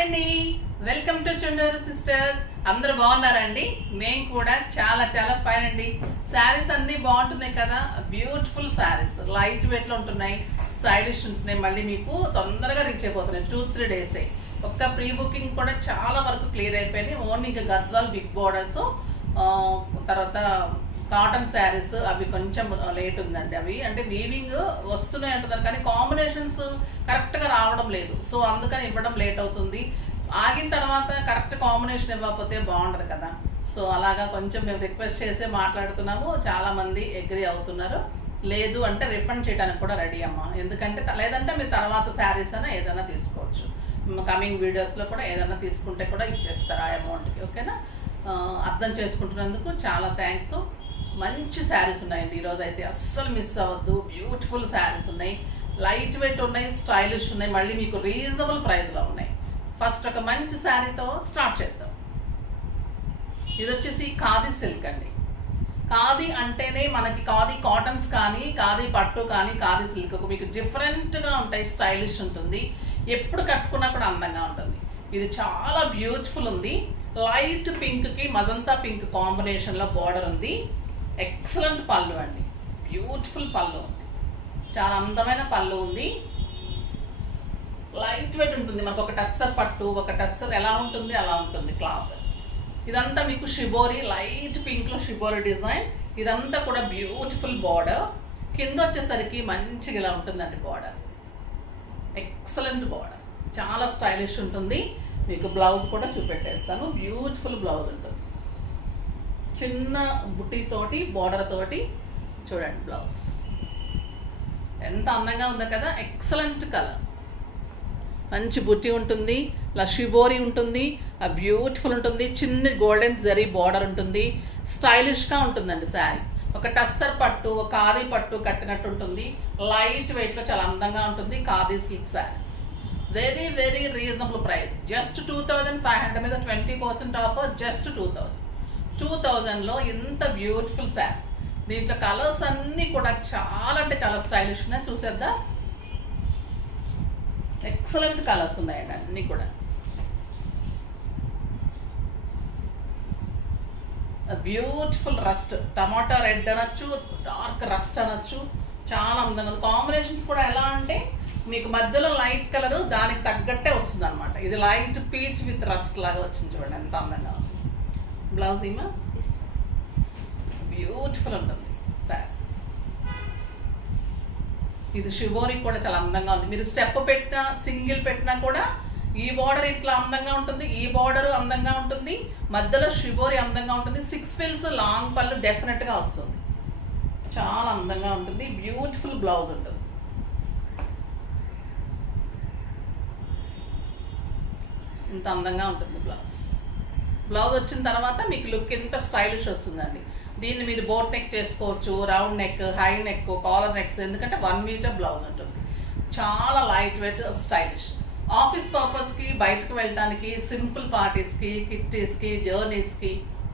Hi అండి, welcome to Chunduru sisters. అందరూ బాగున్నారండి? మేము కూడా చాలా చాలా ఫైన్ అండి. శారీస్ అన్ని బాగుంటున్నాయి కదా, బ్యూటిఫుల్ శారీస్, లైట్ వెయిట్ లో ఉంటున్నాయి, స్టైలిష్ ఉంటున్నాయి. మళ్ళీ మీకు తొందరగా రీచ్ అయిపోతున్నాయి. 2-3 డేసే. ఒక్క ప్రీ బుకింగ్ కూడా చాలా వరకు క్లియర్ అయిపోయినాయి. ఓన్లీ ఇంకా గద్వాల్ బిగ్ బోర్డర్స్, తర్వాత కాటన్ శారీస్ అవి కొంచెం లేట్ ఉందండి. అవి అంటే వీవింగ్ వస్తున్నాయి అంటున్నారు కానీ కాంబినేషన్స్ కరెక్ట్గా రావడం లేదు. సో అందుకని ఇవ్వడం లేట్ అవుతుంది. ఆగిన తర్వాత కరెక్ట్ కాంబినేషన్ ఇవ్వకపోతే బాగుండదు కదా. సో అలాగా కొంచెం మేము రిక్వెస్ట్ చేసి మాట్లాడుతున్నాము. చాలా మంది అగ్రీ అవుతున్నారు. లేదు అంటే రిఫండ్ చేయడానికి కూడా రెడీ అమ్మా. ఎందుకంటే లేదంటే మీరు తర్వాత శారీస్ అయినా ఏదైనా తీసుకోవచ్చు. కమింగ్ వీడియోస్లో కూడా ఏదైనా తీసుకుంటే కూడా ఇచ్చేస్తారు ఆ అమౌంట్కి. ఓకేనా? అర్థం చేసుకుంటున్నందుకు చాలా థ్యాంక్స్. మంచి శారీస్ ఉన్నాయండి ఈరోజు అయితే, అస్సలు మిస్ అవ్వద్దు. బ్యూటిఫుల్ శారీస్ ఉన్నాయి, లైట్ వెయిట్ ఉన్నాయి, స్టైలిష్ ఉన్నాయి, మళ్ళీ మీకు రీజనబుల్ ప్రైస్లో ఉన్నాయి. ఫస్ట్ ఒక మంచి శారీతో స్టార్ట్ చేద్దాం. ఇది వచ్చేసి ఖాదీ సిల్క్ అండి. ఖాదీ అంటేనే మనకి ఖాదీ కాటన్స్ కానీ, ఖాదీ పట్టు కానీ, ఖాదీ సిల్క్ మీకు డిఫరెంట్గా ఉంటాయి, స్టైలిష్ ఉంటుంది, ఎప్పుడు కట్టుకున్నా కూడా అందంగా ఉంటుంది. ఇది చాలా బ్యూటిఫుల్ ఉంది. లైట్ పింక్కి మజంతా పింక్ కాంబినేషన్లో బార్డర్ ఉంది. ఎక్సలెంట్ పళ్ళు అండి, బ్యూటిఫుల్ పళ్ళు ఉంది, చాలా అందమైన పళ్ళు ఉంది. లైట్ వెయిట్ ఉంటుంది. మనకు ఒక టస్సర్ పట్టు, ఒక టస్సర్ ఎలా ఉంటుంది అలా ఉంటుంది క్లాత్. ఇదంతా మీకు షిబోరి, లైట్ పింక్లో షిబోరి డిజైన్. ఇదంతా కూడా బ్యూటిఫుల్ బార్డర్. కింద వచ్చేసరికి మంచిగా ఇలా ఉంటుందండి బార్డర్. ఎక్సలెంట్ బార్డర్, చాలా స్టైలిష్ ఉంటుంది. మీకు బ్లౌజ్ కూడా చూపెట్టేస్తాను. బ్యూటిఫుల్ బ్లౌజ్ ఉంటుంది, చిన్న బుట్టితోటి బార్డర్ తోటి. చూడండి బ్లౌజ్ ఎంత అందంగా ఉందో కదా. ఎక్సలెంట్ కలర్, మంచి బుట్టి ఉంటుంది, షిబోరి ఉంటుంది, బ్యూటిఫుల్ ఉంటుంది. చిన్న గోల్డెన్ జరీ బార్డర్ ఉంటుంది, స్టైలిష్గా ఉంటుందండి శారీ. ఒక టస్సర్ పట్టు, ఒక ఖాదీ పట్టు కట్టినట్టు ఉంటుంది. లైట్ వెయిట్లో చాలా అందంగా ఉంటుంది. Khadi silk saris very very reasonable price. Just 2500 మీద 20% ఆఫర్. జస్ట్ 2000లో ఇంత బ్యూటిఫుల్ శారీ. దీంట్లో కలర్స్ అన్నీ కూడా చాలా అంటే చాలా స్టైలిష్ ఉన్నాయి. చూసేద్దా, ఎక్సలెంట్ కలర్స్ ఉన్నాయండి అన్నీ కూడా. బ్యూటిఫుల్ రస్ట్, టమాటా రెడ్ అనొచ్చు, డార్క్ రస్ట్ అనొచ్చు, చాలా అందంగా. కాంబినేషన్స్ కూడా ఎలా అంటే మీకు మధ్యలో లైట్ కలర్ దానికి తగ్గట్టే వస్తుంది అనమాట. ఇది లైట్ పీచ్ విత్ రస్ట్ లాగా వచ్చింది. చూడండి ఎంత అందంగా ఉంది. బ్లౌజ్ ఏమో బ్యూటిఫుల్ ఉంటుంది సార్. ఇది షిబోరి కూడా చాలా అందంగా ఉంది. మీరు స్టెప్ పెట్టినా, సింగిల్ పెట్టినా కూడా ఈ బార్డర్ ఇట్లా అందంగా ఉంటుంది, ఈ బార్డర్ అందంగా ఉంటుంది, మధ్యలో షిబోరి అందంగా ఉంటుంది. 6 ఫిల్స్ లాంగ్ పళ్ళు డెఫినెట్గా వస్తుంది, చాలా అందంగా ఉంటుంది. బ్యూటిఫుల్ బ్లౌజ్ ఉంటుంది. ఇంత అందంగా ఉంటుంది బ్లౌజ్. బ్లౌజ్ వచ్చిన తర్వాత మీకు లుక్ ఎంత స్టైలిష్ వస్తుందండి. దీన్ని మీరు బోట్ నెక్ చేసుకోవచ్చు, round neck, high neck, caller next. ఎందుకంటే 1 మీటర్ బ్లౌజ్ ఉంటుంది. చాలా లైట్ వెయిట్, స్టైలిష్. ఆఫీస్ పర్పస్కి, బయటకు వెళ్ళడానికి, సింపుల్ పార్టీస్కి, కిట్టీస్కి, జర్నీస్కి,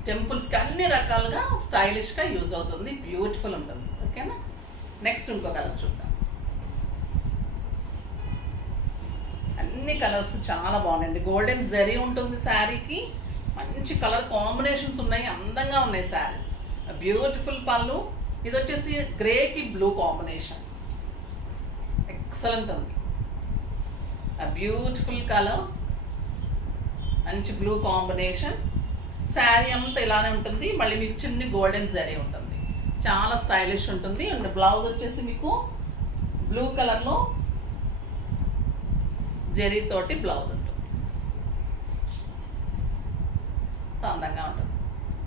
టెంపుల్స్కి అన్ని రకాలుగా స్టైలిష్గా యూజ్ అవుతుంది. బ్యూటిఫుల్ ఉంటుంది. ఓకేనా? నెక్స్ట్ ఇంకో కలర్ చూద్దాం. అన్ని కలర్స్ చాలా బాగున్నాయండి. గోల్డెన్ జరీ ఉంటుంది శారీకి. మంచి కలర్ కాంబినేషన్స్ ఉన్నాయి, అందంగా ఉన్నాయి శారీస్. బ్యూటిఫుల్ పళ్ళు. ఇది వచ్చేసి గ్రేకి బ్లూ కాంబినేషన్, ఎక్సలెంట్ ఉంది. బ్యూటిఫుల్ కలర్, మంచి బ్లూ కాంబినేషన్. శారీ అంతా ఇలానే ఉంటుంది. మళ్ళీ మీకు చిన్న గోల్డెన్ జరీ ఉంటుంది, చాలా స్టైలిష్ ఉంటుంది. అండ్ బ్లౌజ్ వచ్చేసి మీకు బ్లూ కలర్లో జరీ తోటి బ్లౌజ్ ఉంటుంది, అందంగా ఉంటుంది.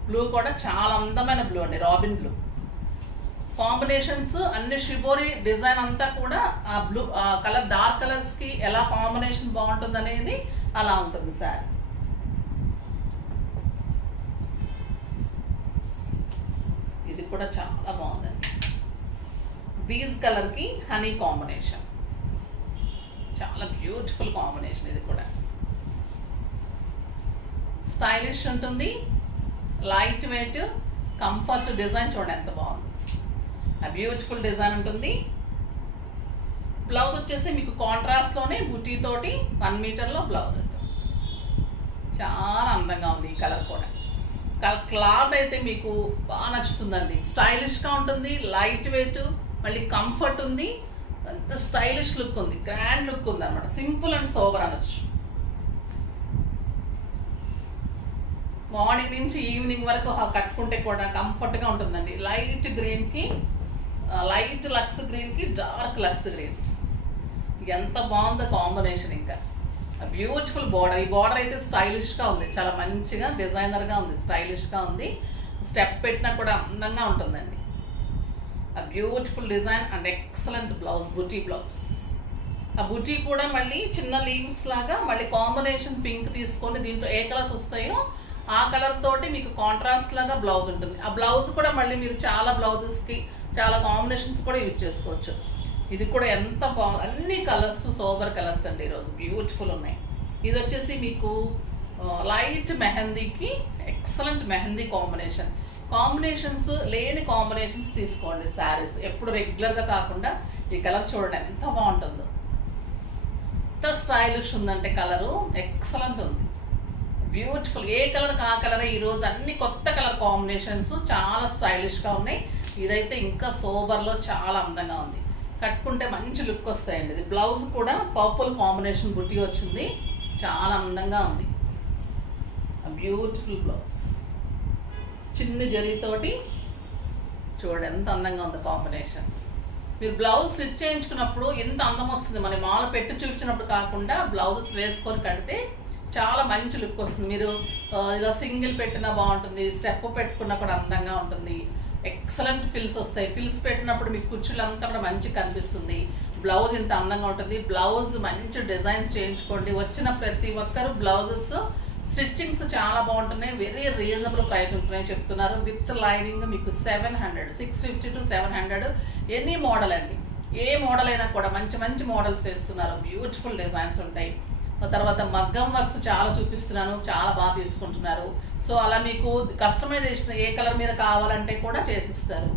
బ్లూ కూడా చాలా అందమైన బ్లూ అండి, రాబిన్ బ్లూ. కాంబినేషన్స్ అన్ని షిబోరి డిజైన్ అంతా కూడా ఆ బ్లూ కలర్, డార్క్ కలర్స్కి ఎలా కాంబినేషన్ బాగుంటుంది అనేది అలా ఉంటుంది శారీ. ఇది కూడా చాలా బాగుందండి. బీజ్ కలర్కి హనీ కాంబినేషన్, చాలా బ్యూటిఫుల్ కాంబినేషన్. ఇది కూడా స్టైలిష్ ఉంటుంది, లైట్ వెయిట్, కంఫర్ట్. డిజైన్ చూడండి ఎంత బాగుంది. బ్యూటిఫుల్ డిజైన్ ఉంటుంది. బ్లౌజ్ వచ్చేసి మీకు కాంట్రాస్ట్లోనే బుటీ తోటి 1 మీటర్లో బ్లౌజ్ ఉంటుంది. చాలా అందంగా ఉంది ఈ కలర్ కూడా. క్లాత్ అయితే మీకు బాగా నచ్చుతుందండి. స్టైలిష్గా ఉంటుంది, లైట్ వెయిట్, మళ్ళీ కంఫర్ట్ ఉంది, అంత స్టైలిష్ లుక్ ఉంది, గ్రాండ్ లుక్ ఉంది అనమాట. సింపుల్ అండ్ సోబర్ అనొచ్చు. మార్నింగ్ నుంచి ఈవినింగ్ వరకు కట్టుకుంటే కూడా కంఫర్ట్గా ఉంటుందండి. లైట్ గ్రీన్కి లైట్ లక్స్ గ్రీన్కి డార్క్ లక్స్ గ్రీన్ ఎంత బాగుందో కాంబినేషన్. ఇంకా బ్యూటిఫుల్ బార్డర్. ఈ బార్డర్ అయితే స్టైలిష్గా ఉంది, చాలా మంచిగా డిజైనర్గా ఉంది, స్టైలిష్గా ఉంది. స్టెప్ పెట్టినా కూడా అందంగా ఉంటుందండి. ఆ beautiful design and excellent blouse, buti blouse. ఆ బుటీ కూడా మళ్ళీ చిన్న లీవ్స్ లాగా మళ్ళీ కాంబినేషన్ పింక్ తీసుకొని దీంట్లో ఏ కలర్స్ వస్తాయో ఆ కలర్ తోటి మీకు కాంట్రాస్ట్ లాగా బ్లౌజ్ ఉంటుంది. ఆ బ్లౌజ్ కూడా మళ్ళీ మీరు చాలా బ్లౌజెస్కి చాలా కాంబినేషన్స్ కూడా యూజ్ చేసుకోవచ్చు. ఇది కూడా ఎంత బాగుంది, అన్ని కలర్స్ సోబర్ కలర్స్ అండి. ఈరోజు బ్యూటిఫుల్ ఉన్నాయి. ఇది వచ్చేసి మీకు లైట్ మెహందీకి ఎక్సలెంట్ మెహందీ కాంబినేషన్స్ లేని కాంబినేషన్స్ తీసుకోండి శారీస్. ఎప్పుడు రెగ్యులర్గా కాకుండా ఈ కలర్ చూడండి ఎంత బాగుంటుందో, ఎంత స్టైలిష్ ఉందంటే కలరు ఎక్సలెంట్ ఉంది, బ్యూటిఫుల్. ఏ కలర్ ఆ కలర్. ఈరోజు అన్ని కొత్త కలర్ కాంబినేషన్స్ చాలా స్టైలిష్గా ఉన్నాయి. ఇదైతే ఇంకా సోబర్లో చాలా అందంగా ఉంది, కట్టుకుంటే మంచి లుక్ వస్తాయండి. ఇది బ్లౌజ్ కూడా పర్పుల్ కాంబినేషన్ బుట్టి వచ్చింది, చాలా అందంగా ఉంది. బ్యూటిఫుల్ బ్లౌజ్ చిన్న జరీతోటి చూడండి ఎంత అందంగా ఉంది కాంబినేషన్. మీరు బ్లౌజ్ స్టిచ్ చేయించుకున్నప్పుడు ఎంత అందం వస్తుంది. మన మాల పెట్టి చూపించినప్పుడు కాకుండా బ్లౌజెస్ వేసుకొని కడితే చాలా మంచి లుక్ వస్తుంది. మీరు ఇలా సింగిల్ పెట్టినా బాగుంటుంది, స్టెప్ పెట్టుకున్నా కూడా అందంగా ఉంటుంది. ఎక్సలెంట్ ఫిల్స్ వస్తాయి. ఫిల్స్ పెట్టినప్పుడు మీకు కుచ్చులు అంతా కూడా మంచిగా కనిపిస్తుంది. బ్లౌజ్ ఇంత అందంగా ఉంటుంది. బ్లౌజ్ మంచి డిజైన్స్ చేయించుకోండి. వచ్చిన ప్రతి ఒక్కరు బ్లౌజెస్ స్టిచ్చింగ్స్ చాలా బాగుంటున్నాయి, వెరీ రీజనబుల్ ప్రైస్ ఉంటున్నాయి చెప్తున్నారు. విత్ లైనింగ్ మీకు 700, 650 to 700 ఎనీ మోడల్ అండి. ఏ మోడల్ అయినా కూడా మంచి మంచి మోడల్స్ చేస్తున్నారు, బ్యూటిఫుల్ డిజైన్స్ ఉంటాయి. తర్వాత మగ్గం వర్క్స్ చాలా చూపిస్తున్నాను, చాలా బాగా తీసుకుంటున్నారు. సో అలా మీకు కస్టమైజేషన్ ఏ కలర్ మీద కావాలంటే కూడా చేసిస్తారు.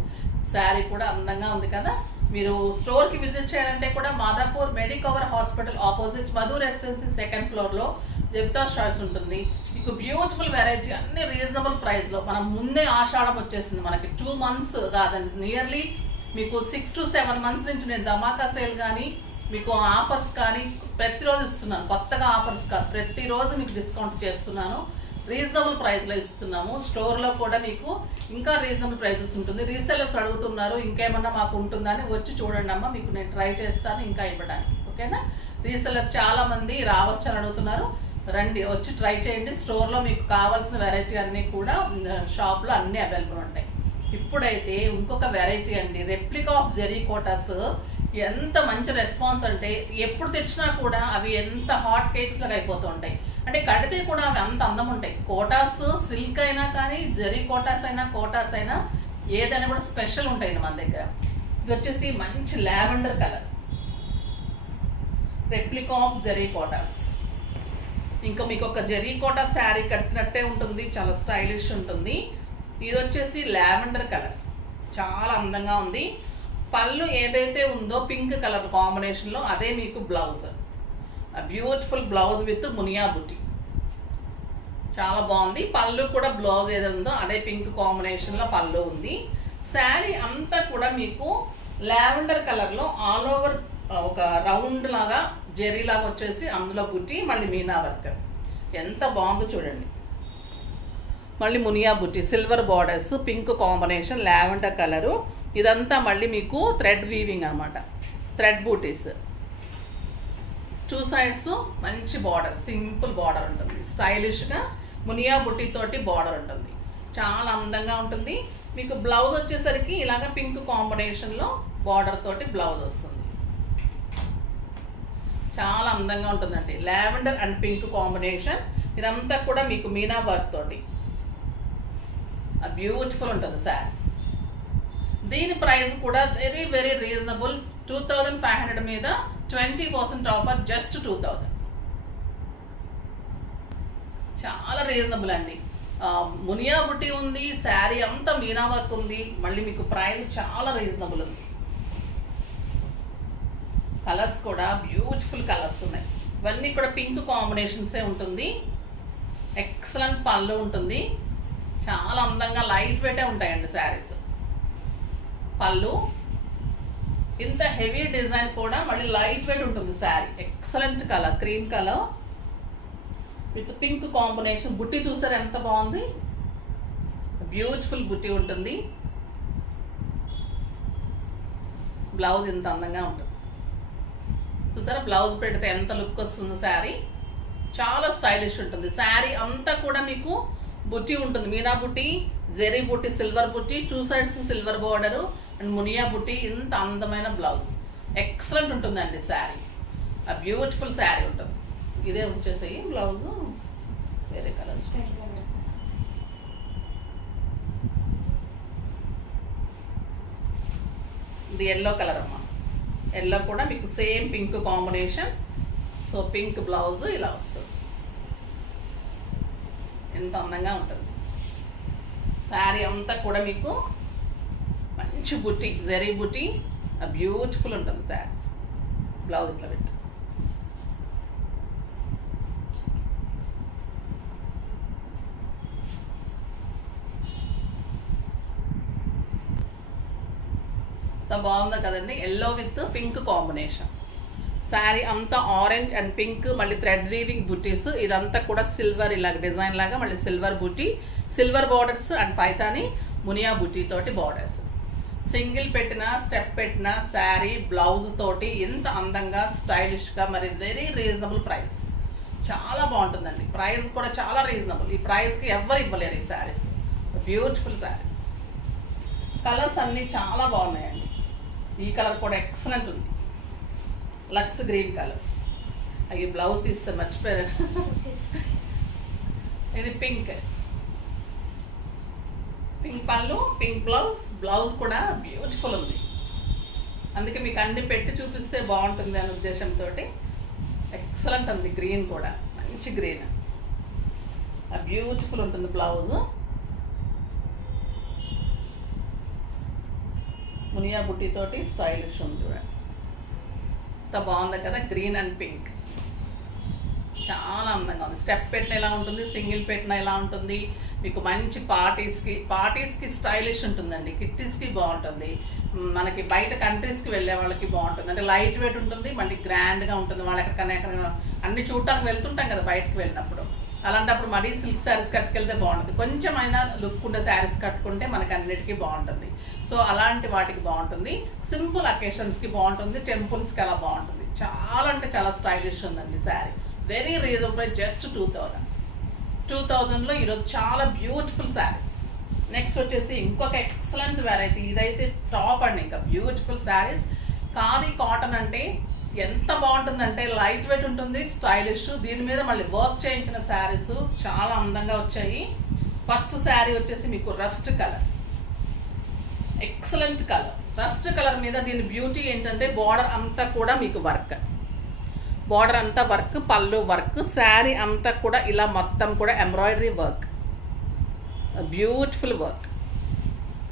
శారీ కూడా అందంగా ఉంది కదా. మీరు స్టోర్కి విజిట్ చేయాలంటే కూడా Madhapur Medicover hospital opposite Madhu residency 2nd floorలో జెప్తా స్టార్స్ ఉంటుంది. మీకు బ్యూటిఫుల్ వెరైటీ అన్ని రీజనబుల్ ప్రైస్లో. మనం ముందే ఆషాఢం వచ్చేసింది, మనకి 2 months కాదండి, నియర్లీ మీకు 6 to 7 months నుంచి నేను ధమాకా సేల్ కానీ మీకు ఆఫర్స్ కానీ ప్రతిరోజు ఇస్తున్నాను. కొత్తగా ఆఫర్స్ కాదు, ప్రతిరోజు మీకు డిస్కౌంట్ చేస్తున్నాను. రీజనబుల్ ప్రైస్లో ఇస్తున్నాము. స్టోర్లో కూడా మీకు ఇంకా రీజనబుల్ ప్రైసెస్ ఉంటుంది. రీసెలర్స్ అడుగుతున్నారు ఇంకేమన్నా మాకు ఉంటుందని, వచ్చి చూడండి అమ్మ, మీకు నేను ట్రై చేస్తాను ఇంకా ఇవ్వడానికి. ఓకేనా? రీసెలర్స్ చాలామంది రావచ్చు అని అడుగుతున్నారు, రండి వచ్చి ట్రై చేయండి. స్టోర్లో మీకు కావాల్సిన వెరైటీ అన్నీ కూడా షాప్లో అన్నీ అవైలబుల్ ఉంటాయి. ఇప్పుడైతే ఇంకొక వెరైటీ అండి, రెప్లికా ఆఫ్ జెరీ కోటాస్. ఎంత మంచి రెస్పాన్స్ అంటే ఎప్పుడు తెచ్చినా కూడా అవి ఎంత హాట్ కేక్స్ లాగా అయిపోతూ ఉంటాయి. అంటే కడితే కూడా అవి అంత అందం ఉంటాయి. కోటాస్ సిల్క్ అయినా కానీ జరీ కోటాస్ అయినా ఏదైనా కూడా స్పెషల్ ఉంటాయండి మన దగ్గర. ఇది వచ్చేసి మంచి lavender colour replica of zari Kotas. ఇంకా మీకు ఒక జరీ కోటా శారీ కట్టినట్టే ఉంటుంది, చాలా స్టైలిష్ ఉంటుంది. ఇది వచ్చేసి లావెండర్ కలర్, చాలా అందంగా ఉంది. పళ్ళు ఏదైతే ఉందో పింక్ కలర్ కాంబినేషన్లో అదే మీకు blouse. Beautiful blouse with Muniya బుటీ, చాలా బాగుంది. పళ్ళు కూడా బ్లౌజ్ ఏదో ఉందో అదే పింక్ కాంబినేషన్లో పళ్ళు ఉంది. శారీ అంతా కూడా మీకు లావెండర్ కలర్లో ఆల్ ఓవర్ ఒక రౌండ్ లాగా జెరీ లాగా వచ్చేసి అందులో బుట్టి, మళ్ళీ మీనా వర్క్ ఎంత బాగుందో చూడండి. మళ్ళీ మునియా బుట్టి, silver borders, pink combination, lavender colour. ఇదంతా మళ్ళీ మీకు థ్రెడ్ వీవింగ్ అనమాట, థ్రెడ్ బూటీస్. 2 sides మంచి బార్డర్, సింపుల్ బార్డర్ ఉంటుంది, స్టైలిష్గా మునియా బుట్టి తోటి బార్డర్ ఉంటుంది, చాలా అందంగా ఉంటుంది. మీకు బ్లౌజ్ వచ్చేసరికి ఇలాగ పింక్ కాంబినేషన్లో బార్డర్ తోటి బ్లౌజ్ వస్తుంది, చాలా అందంగా ఉంటుందండి. Lavender and pink combination. ఇదంతా కూడా మీకు మీనా వర్క్ తోటి బ్యూటిఫుల్ ఉంటుంది శారీ. దీని ప్రైస్ కూడా వెరీ వెరీ రీజనబుల్. 2500 మీద 20% ఆఫర్, జస్ట్ 2000. చాలా రీజనబుల్ అండి. మునియా బుట్టి ఉంది, శారీ అంతా మీనా వర్క్ ఉంది, మళ్ళీ మీకు ప్రైస్ చాలా రీజనబుల్ ఉంది. కలర్స్ కూడా బ్యూటిఫుల్ కలర్స్ ఉన్నాయి. ఇవన్నీ కూడా పింక్ కాంబినేషన్సే ఉంటుంది. ఎక్సలెంట్ పళ్ళు ఉంటుంది, చాలా అందంగా లైట్ వెయిటే ఉంటాయండి శారీస్. పళ్ళు ఇంత హెవీ డిజైన్ కూడా మళ్ళీ లైట్ వెయిట్ ఉంటుంది sari. Excellent colour, cream colour with pink combination. బుట్టి చూసారు ఎంత బాగుంది, బ్యూటిఫుల్ బుట్టి ఉంటుంది. బ్లౌజ్ ఇంత అందంగా ఉంటుంది చూసారా, బ్లౌజ్ పెడితే ఎంత లుక్ వస్తుంది శారీ. చాలా స్టైలిష్ ఉంటుంది శారీ అంతా కూడా. మీకు బుట్టి ఉంటుంది, మీనా బుట్టి, జెరీ బుట్టి, సిల్వర్ బుట్టి, 2 sides silver border and Muniya బుట్టి. ఇంత అందమైన బ్లౌజ్, ఎక్సలెంట్ ఉంటుందండి శారీ. ఆ బ్యూటిఫుల్ శారీ ఉంటుంది. ఇదే వచ్చేసాయి బ్లౌజ్ వేరే కలర్స్. ఇది ఎల్లో కలర్ అమ్మా, ఎల్లో కూడా మీకు same pink combination. So pink blouse ఇలా వస్తుంది, ఎంత అందంగా ఉంటుంది శారీ అంతా కూడా. మీకు మంచి బుట్టి, జరీ బుట్టి, బ్యూటిఫుల్ ఉంటుంది శారీ. బ్లౌజ్ ఇట్లా పెట్టు. బాగుందా కదండి, yellow with pink combination. Sari అంతా ఆరెంజ్ అండ్ పింక్, మళ్ళీ థ్రెడ్ వీవింగ్ బుట్టీస్. ఇదంతా కూడా సిల్వర్ ఇలాగ డిజైన్ లాగా, మళ్ళీ సిల్వర్ బుట్టి, silver borders and Paithani Muniya బుట్టి తోటి బార్డర్స్. సింగిల్ పెట్టిన, స్టెప్ పెట్టిన శారీ బ్లౌజ్ తోటి ఎంత అందంగా స్టైలిష్గా, మరి వెరీ రీజనబుల్ ప్రైస్. చాలా బాగుంటుందండి, ప్రైస్ కూడా చాలా రీజనబుల్. ఈ ప్రైస్కి ఎవరు ఇవ్వలేరు ఈ శారీస్. బ్యూటిఫుల్ శారీస్. కలర్స్ అన్నీ చాలా బాగున్నాయండి. ఈ కలర్ కూడా ఎక్సలెంట్ ఉంది, లక్స్ గ్రీన్ కలర్. అవి బ్లౌజ్ తీస్తే మర్చిపోయారు. ఇది పింక్, పింక్ పళ్ళు, పింక్ బ్లౌజ్. బ్లౌజ్ కూడా బ్యూటిఫుల్ ఉంది, అందుకే మీకు అన్ని పెట్టి చూపిస్తే బాగుంటుంది అనే ఉద్దేశంతో ఎక్సలెంట్ ఉంది. గ్రీన్ కూడా మంచి గ్రీన్, బ్యూటిఫుల్ ఉంటుంది బ్లౌజ్. మునియా బుట్టి తోటి స్టైలిష్ ఉంది చూడండి, ఎంత బాగుంది కదా. గ్రీన్ అండ్ పింక్ చాలా అందంగా ఉంది. స్టెప్ పెట్టిన ఎలా ఉంటుంది, సింగిల్ పెట్టిన ఎలా ఉంటుంది. మీకు మంచి పార్టీస్కి స్టైలిష్ ఉంటుందండి. కిట్టీస్కి బాగుంటుంది, మనకి బయట కంట్రీస్కి వెళ్ళే వాళ్ళకి బాగుంటుంది. అంటే లైట్ వెయిట్ ఉంటుంది, మళ్ళీ గ్రాండ్గా ఉంటుంది. వాళ్ళు ఎక్కడికైనా అన్ని చూడటానికి వెళ్తుంటాం కదా బయటకు వెళ్ళినప్పుడు. అలాంటప్పుడు మరీ సిల్క్ శారీస్ కట్టుకెళ్తే బాగుంటుంది. కొంచెం అయినా లుక్ ఉండే శారీస్ కట్టుకుంటే మనకి అన్నిటికీ బాగుంటుంది. సో అలాంటి వాటికి బాగుంటుంది, సింపుల్ అకేషన్స్కి బాగుంటుంది, టెంపుల్స్కి అలా బాగుంటుంది. చాలా అంటే చాలా స్టైలిష్ ఉందండి sari. Very reasonable price, just 2000లో ఈరోజు చాలా బ్యూటిఫుల్ శారీస్. నెక్స్ట్ వచ్చేసి ఇంకొక ఎక్సలెంట్ వెరైటీ. ఇదైతే టాప్ అండి, ఇంకా బ్యూటిఫుల్ శారీస్. కానీ కాటన్ అంటే ఎంత బాగుంటుందంటే లైట్ వెయిట్ ఉంటుంది, స్టైలిష్. దీని మీద మళ్ళీ వర్క్ చేయించిన శారీస్ చాలా అందంగా వచ్చాయి. ఫస్ట్ శారీ వచ్చేసి మీకు rust colour, excellent colour. Rust colour మీద దీని బ్యూటీ ఏంటంటే బార్డర్ అంతా కూడా మీకు వర్క్, బార్డర్ అంతా వర్క్, పళ్ళు వర్క్, శారీ అంతా కూడా ఇలా మొత్తం కూడా ఎంబ్రాయిడరీ వర్క్, బ్యూటిఫుల్ వర్క్.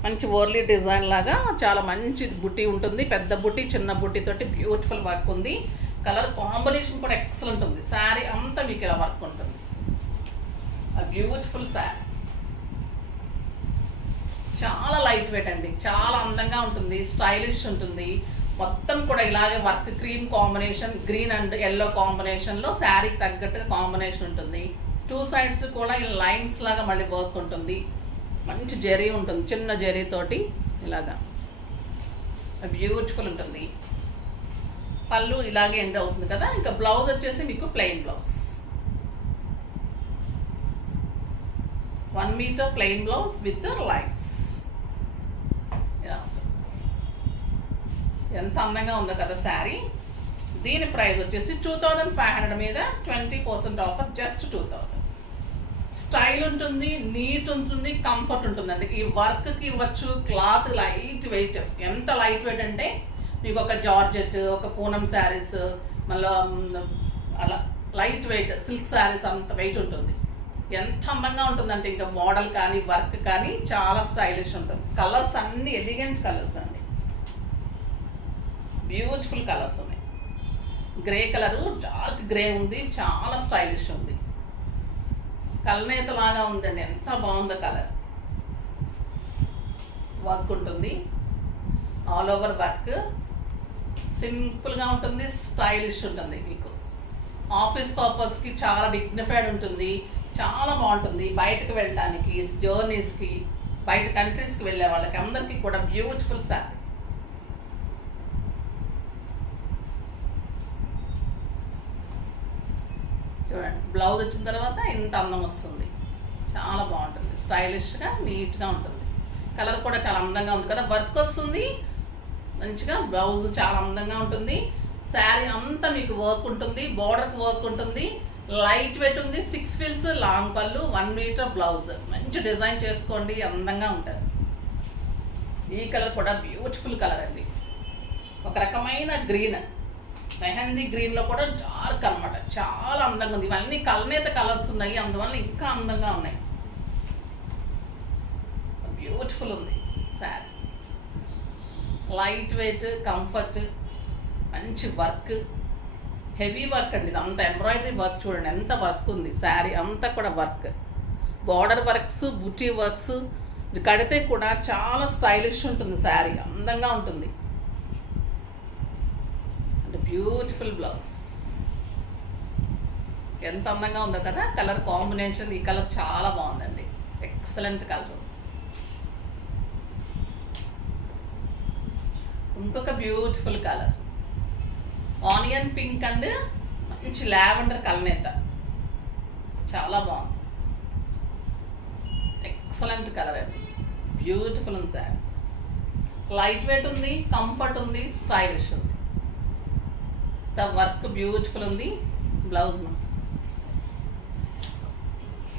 మంచి ఓర్లీ డిజైన్ లాగా చాలా మంచి బుట్టి ఉంటుంది, పెద్ద బుట్టి, చిన్న బుట్టి తోటి బ్యూటిఫుల్ వర్క్ ఉంది. కలర్ కాంబినేషన్ కూడా ఎక్సలెంట్ ఉంది. శారీ అంతా మీకు ఇలా వర్క్ ఉంటుంది, బ్యూటిఫుల్ శారీ. చాలా లైట్ వెయిట్ అండి, చాలా అందంగా ఉంటుంది, స్టైలిష్ ఉంటుంది. మొత్తం కూడా ఇలాగే work, cream combination, green and yellow కాంబినేషన్లో శారీకి తగ్గట్టుగా కాంబినేషన్ ఉంటుంది. 2 sides కూడా ఇలా లైన్స్ లాగా మళ్ళీ వర్క్ ఉంటుంది. మంచి జరీ ఉంటుంది, చిన్న జరీ తోటి ఇలాగా బ్యూటిఫుల్ ఉంటుంది. పళ్ళు ఇలాగే ఎండ్ అవుతుంది కదా. ఇంకా బ్లౌజ్ వచ్చేసి మీకు plain blouse, 1 meter plain blouse with lines. ఎంత అందంగా ఉందో కదా శారీ. దీని ప్రైస్ వచ్చేసి 2500 మీద 20% ఆఫర్, జస్ట్ 2000. స్టైల్ ఉంటుంది, నీట్ ఉంటుంది, కంఫర్ట్ ఉంటుందండి. ఈ వర్క్కి ఇవ్వచ్చు. క్లాత్ లైట్ వెయిట్, ఎంత లైట్ వెయిట్ అంటే మీకు ఒక జార్జెట్, ఒక పూనం శారీస్, మళ్ళీ అలా లైట్ వెయిట్ సిల్క్ శారీస్ అంత వెయిట్ ఉంటుంది. ఎంత అందంగా ఉంటుందంటే ఇంకా మోడల్ కానీ వర్క్ కానీ చాలా స్టైలిష్ ఉంటుంది. కలర్స్ అన్ని ఎలిగెంట్ కలర్స్ అండి, బ్యూటిఫుల్ కలర్స్ ఉన్నాయి. గ్రే కలరు, డార్క్ గ్రే ఉంది, చాలా స్టైలిష్ ఉంది. కలనేత లాగా ఉందండి, ఎంత బాగుందో కలర్. వర్క్ ఉంటుంది, ఆల్ ఓవర్ వర్క్, సింపుల్గా ఉంటుంది, స్టైలిష్ ఉంటుంది. మీకు ఆఫీస్ పర్పస్కి చాలా డిగ్నిఫైడ్ ఉంటుంది, చాలా బాగుంటుంది. బయటకు వెళ్ళడానికి, జర్నీస్కి, బయట కంట్రీస్కి వెళ్ళే వాళ్ళకి అందరికీ కూడా బ్యూటిఫుల్ శారీ. చూడండి, బ్లౌజ్ వచ్చిన తర్వాత ఇంత అందం వస్తుంది, చాలా బాగుంటుంది, స్టైలిష్గా నీట్గా ఉంటుంది. కలర్ కూడా చాలా అందంగా ఉంది కదా, వర్క్ వస్తుంది మంచిగా, బ్లౌజ్ చాలా అందంగా ఉంటుంది. శారీ అంతా మీకు వర్క్ ఉంటుంది, బోర్డర్కి వర్క్ ఉంటుంది, లైట్ వెయిట్ ఉంది, 6 ఫీల్స్ లాంగ్ పళ్ళు, 1 మీటర్ బ్లౌజ్. మంచి డిజైన్ చేసుకోండి, అందంగా ఉంటుంది. ఈ కలర్ కూడా బ్యూటిఫుల్ కలర్ అండి, ఒక రకమైన గ్రీన్, మెహందీ గ్రీన్లో కూడా డార్క్ అనమాట, చాలా అందంగా ఉంది. ఇవన్నీ కలనేత కలర్స్ ఉన్నాయి, అందువల్ల ఇంకా అందంగా ఉన్నాయి. బ్యూటిఫుల్ ఉంది శారీ, లైట్ వెయిట్, కంఫర్ట్, మంచి వర్క్, హెవీ వర్క్ అండి. ఇదంతా ఎంబ్రాయిడరీ వర్క్, చూడండి ఎంత వర్క్ ఉంది. శారీ అంతా కూడా వర్క్, బార్డర్ వర్క్స్, బుటీ వర్క్స్. ఇది కడితే కూడా చాలా స్టైలిష్ ఉంటుంది, శారీ అందంగా ఉంటుంది. అంటే బ్యూటిఫుల్ బ్లౌజ్, ఎంత అందంగా ఉందో కదా కలర్ కాంబినేషన్. ఈ కలర్ చాలా బాగుందండి, ఎక్సలెంట్ కలర్. ఇంకొక beautiful colour, onion pink and మంచి లావెండర్ కలనేత, చాలా బాగుంది, ఎక్సలెంట్ కలర్ అండి, బ్యూటిఫుల్ ఉంది సార్. లైట్ వెయిట్ ఉంది, కంఫర్ట్ ఉంది, స్టైలిష్ ఉంది. వర్క్ బ్యూటిఫుల్ ఉంది. బ్లౌజ్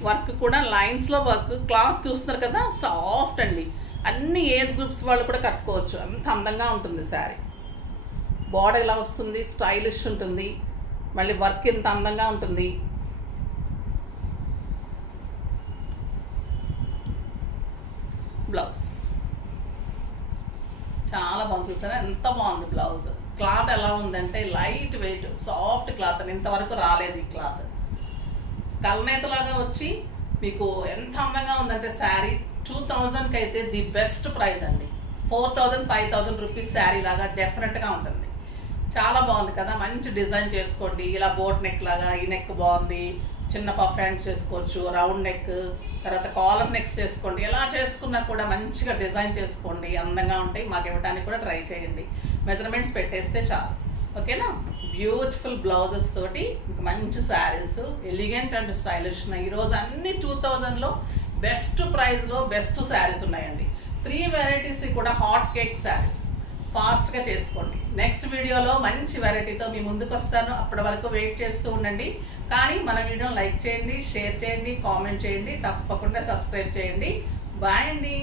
వర్క్ కూడా లైన్స్లో వర్క్, క్లాత్ చూస్తున్నారు కదా సాఫ్ట్ అండి. అన్ని ఏజ్ గ్రూప్స్ వాళ్ళు కూడా కట్టుకోవచ్చు, అంత అందంగా ఉంటుంది శారీ. బార్డర్ ఇలా వస్తుంది, స్టైలిష్ ఉంటుంది, మళ్ళీ వర్క్ ఇంత అందంగా ఉంటుంది. బ్లౌజ్ చాలా బాగుంది, చూసారా ఎంత బాగుంది బ్లౌజ్. క్లాత్ ఎలా ఉందంటే లైట్ వెయిట్, సాఫ్ట్ క్లాత్, అని ఇంతవరకు రాలేదు ఈ క్లాత్. కలనేతలాగా వచ్చి మీకు ఎంత అందంగా ఉందంటే శారీ 2000కి అయితే ది బెస్ట్ ప్రైస్ అండి. 4000, 5000 రూపీస్ శారీ లాగా డెఫినెట్గా ఉంటుంది. చాలా బాగుంది కదా, మంచి డిజైన్ చేసుకోండి. ఇలా బోట్ నెక్ లాగా, ఈ నెక్ బాగుంది, చిన్న పఫ్ హ్యాండ్స్ చేసుకోవచ్చు, రౌండ్ నెక్, తర్వాత కాలర్ నెక్స్ చేసుకోండి. ఎలా చేసుకున్నా కూడా మంచిగా డిజైన్ చేసుకోండి, అందంగా ఉంటాయి. మాకు ఇవ్వడానికి కూడా ట్రై చేయండి, మెజర్మెంట్స్ పెట్టేస్తే చాలు, ఓకేనా. బ్యూటిఫుల్ బ్లౌజెస్ తోటి మంచి శారీస్, ఎలిగెంట్ అండ్ స్టైలిష్ ఉన్నాయి. ఈరోజు అన్ని 2000లో బెస్ట్ ప్రైస్లో బెస్ట్ శారీస్ ఉన్నాయండి. 3 వెరైటీస్ కూడా హాట్ కేక్ శారీస్, ఫాస్ట్గా చేసుకోండి. నెక్స్ట్ వీడియోలో మంచి వెరైటీతో మీ ముందుకు వస్తాను. అప్పటి వరకు వెయిట్ చేస్తూ ఉండండి. కానీ మన వీడియోని లైక్ చేయండి, షేర్ చేయండి, కామెంట్ చేయండి, తప్పకుండా సబ్స్క్రైబ్ చేయండి. బాయ్ అండి.